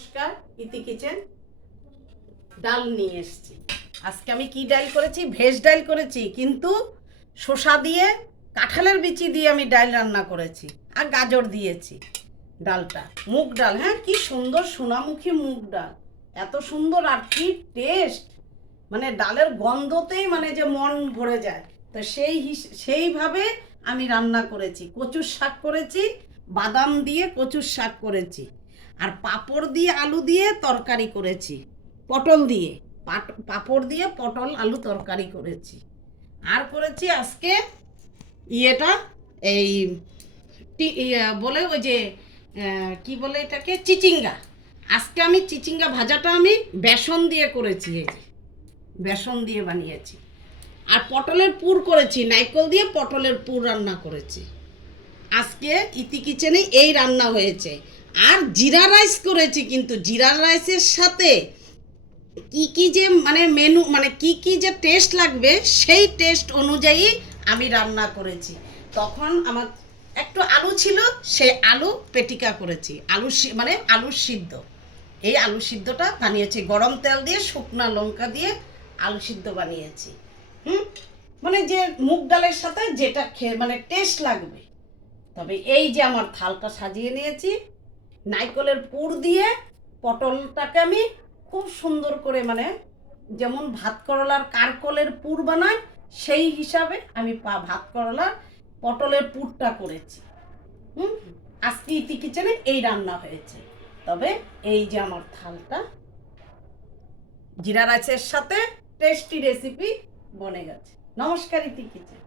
নমস্কার, ইতি কিচেন। ডাল নিয়ে এসেছি। আজকে আমি কি ডাল করেছি? ভেজ ডাল করেছি, কিন্তু শসা দিয়ে, কাঁঠালের বিচি দিয়ে আমি ডাল রান্না করেছি, আর গাজর দিয়েছি। ডালটা মুগ ডাল, হ্যাঁ, কি সুন্দর সোনামুখী মুগ ডাল, এত সুন্দর আর কি টেস্ট, মানে ডালের গন্ধতেই মানে যে মন ভরে যায়। তো সেইভাবে আমি রান্না করেছি। কচুর শাক করেছি, বাদাম দিয়ে কচুর শাক করেছি, আর পাঁপড় দিয়ে আলু দিয়ে তরকারি করেছি, পটল দিয়ে পাঁপড় দিয়ে পটল আলু তরকারি করেছি। আর করেছি আজকে ইয়েটা, এই বলে ওই যে কি বলে এটাকে, চিচিঙ্গা। আজকে আমি চিচিঙ্গা ভাজাটা আমি বেসন দিয়ে করেছি, এই যে বেসন দিয়ে বানিয়েছি। আর পটলের পুর করেছি, নারকেল দিয়ে পটলের পুর রান্না করেছি। আজকে ইতি কিচেনে এই রান্না হয়েছে। আর জিরা রাইস করেছি, কিন্তু জিরা রাইসের সাথে কি কি যে মানে মেনু, মানে কি কি যে টেস্ট লাগবে সেই টেস্ট অনুযায়ী আমি রান্না করেছি। তখন আমার একটু আলু ছিল, সেই আলু পেটিকা করেছি, মানে আলুর সিদ্ধ। এই আলু সিদ্ধটা বানিয়েছি গরম তেল দিয়ে, শুকনো লঙ্কা দিয়ে আলু সিদ্ধ বানিয়েছি। মানে যে মুগ ডালের সাথে যেটা খেয়ে মানে টেস্ট লাগবে। তবে এই যে আমার থালটা সাজিয়ে নিয়েছি, নারকেলের পুর দিয়ে পটলটাকে আমি খুব সুন্দর করে, মানে যেমন ভাত করলার কারকলের পুর বানাই সেই হিসাবে আমি ভাত করলার পটলের পুরটা করেছি। আজকে ইতি কিচেনে এই রান্না হয়েছে। তবে এই যে আমার থালটা জিরা রাইসের সাথে টেস্টি রেসিপি বনে গেছে। নমস্কার, ইতি কিচেন।